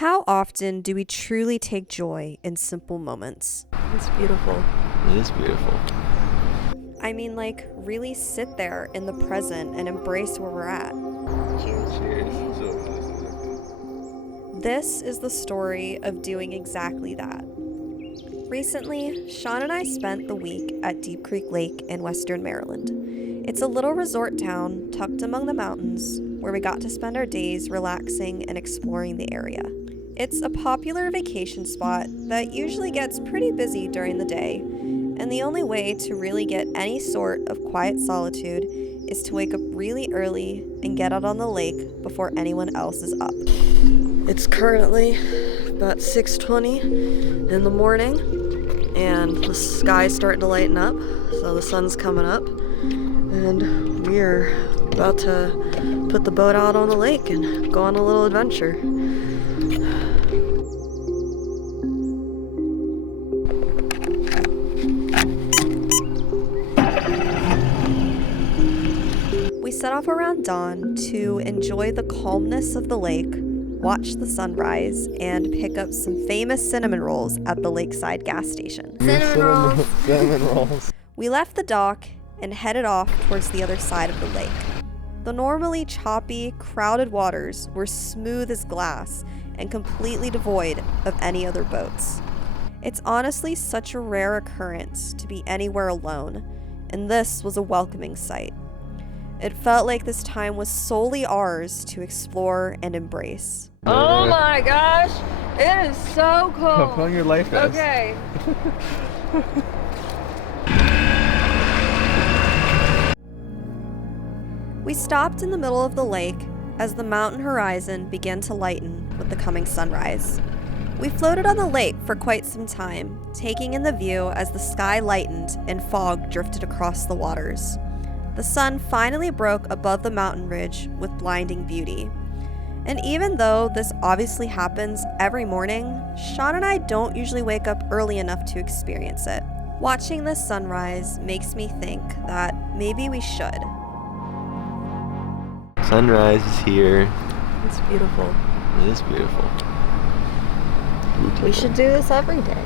How often do we truly take joy in simple moments? It's beautiful. It is beautiful. I mean, like, really sit there in the present and embrace where we're at. Cheers. This is the story of doing exactly that. Recently, Sean and I spent the week at Deep Creek Lake in Western Maryland. It's a little resort town tucked among the mountains where we got to spend our days relaxing and exploring the area. It's a popular vacation spot that usually gets pretty busy during the day, and the only way to really get any sort of quiet solitude is to wake up really early and get out on the lake before anyone else is up. It's currently about 6:20 in the morning, and the sky's starting to lighten up, so the sun's coming up, and we're about to put the boat out on the lake and go on a little adventure. We set off around dawn to enjoy the calmness of the lake, watch the sunrise, and pick up some famous cinnamon rolls at the lakeside gas station. Cinnamon rolls. Cinnamon rolls. We left the dock and headed off towards the other side of the lake. The normally choppy, crowded waters were smooth as glass and completely devoid of any other boats. It's honestly such a rare occurrence to be anywhere alone, and this was a welcoming sight. It felt like this time was solely ours to explore and embrace. Oh my gosh, it is so cold. Put on your life vest. Okay. We stopped in the middle of the lake as the mountain horizon began to lighten with the coming sunrise. We floated on the lake for quite some time, taking in the view as the sky lightened and fog drifted across the waters. The sun finally broke above the mountain ridge with blinding beauty. And even though this obviously happens every morning, Sean and I don't usually wake up early enough to experience it. Watching this sunrise makes me think that maybe we should. Sunrise is here. It's beautiful. It is beautiful. We should do this every day.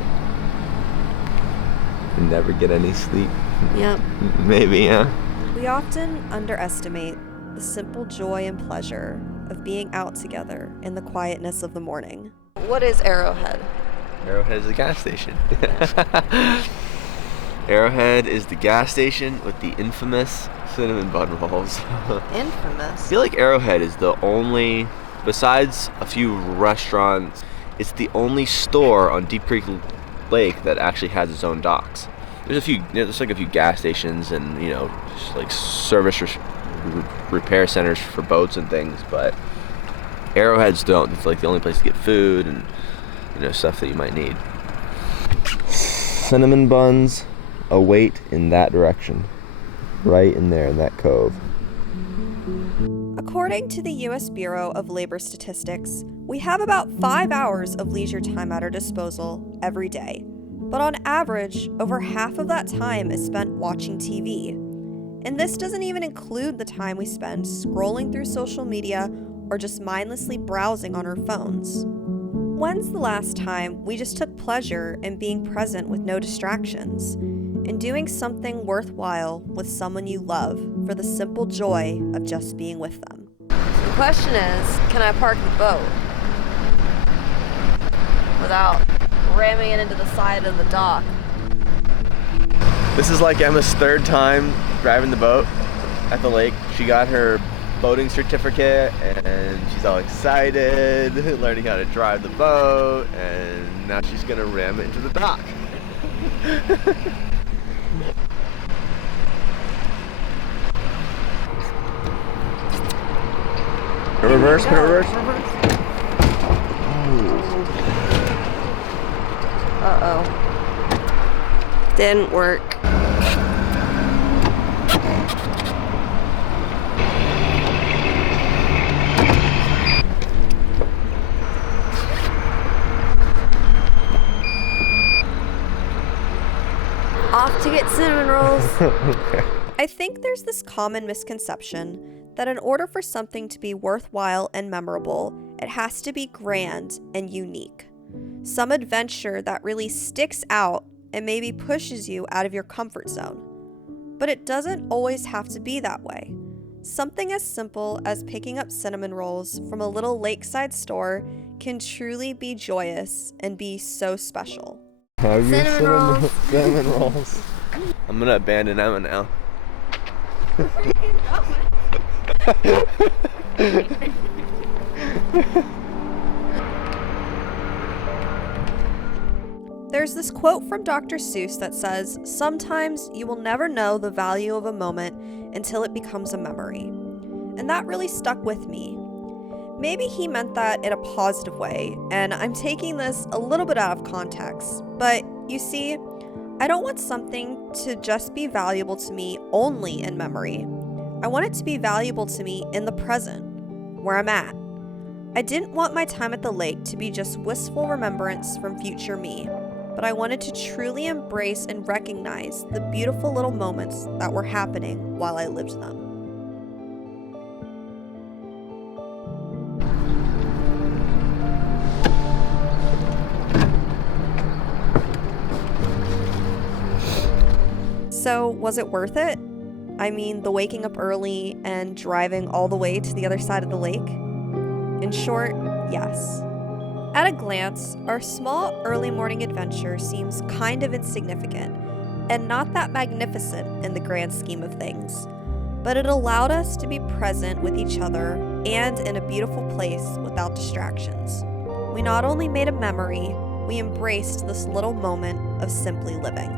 And never get any sleep. Yep. Maybe, yeah. We often underestimate the simple joy and pleasure of being out together in the quietness of the morning. What is Arrowhead? Arrowhead is the gas station. Arrowhead is the gas station with the infamous cinnamon bun rolls. I Infamous. feel like Arrowhead is the only, besides a few restaurants, it's the only store on Deep Creek Lake that actually has its own docks. There's like a few gas stations and, just like service repair centers for boats and things, but Arrowheads don't. It's like the only place to get food and, stuff that you might need. Cinnamon buns await in that direction. Right in there in that cove. According to the U.S. Bureau of Labor Statistics, we have about 5 hours of leisure time at our disposal every day. But on average, over half of that time is spent watching TV. And this doesn't even include the time we spend scrolling through social media or just mindlessly browsing on our phones. When's the last time we just took pleasure in being present with no distractions and doing something worthwhile with someone you love for the simple joy of just being with them? The question is, can I park the boat without ramming it into the side of the dock? This is like Emma's third time driving the boat at the lake. She got her boating certificate and she's all excited, learning how to drive the boat, and now she's gonna ram it into the dock. Reverse, put it reverse. Uh-oh. Didn't work. Off to get cinnamon rolls. Okay. I think there's this common misconception that in order for something to be worthwhile and memorable, it has to be grand and unique. Some adventure that really sticks out and maybe pushes you out of your comfort zone. But it doesn't always have to be that way. Something as simple as picking up cinnamon rolls from a little lakeside store can truly be joyous and be so special. Have your Cinnamon rolls. cinnamon rolls. I'm gonna abandon Emma now. There's this quote from Dr. Seuss that says, "Sometimes you will never know the value of a moment until it becomes a memory." And that really stuck with me. Maybe he meant that in a positive way, and I'm taking this a little bit out of context. But you see, I don't want something to just be valuable to me only in memory. I want it to be valuable to me in the present, where I'm at. I didn't want my time at the lake to be just wistful remembrance from future me, but I wanted to truly embrace and recognize the beautiful little moments that were happening while I lived them. So, was it worth it? I mean, the waking up early and driving all the way to the other side of the lake? In short, yes. At a glance, our small early morning adventure seems kind of insignificant and not that magnificent in the grand scheme of things, but it allowed us to be present with each other and in a beautiful place without distractions. We not only made a memory, we embraced this little moment of simply living.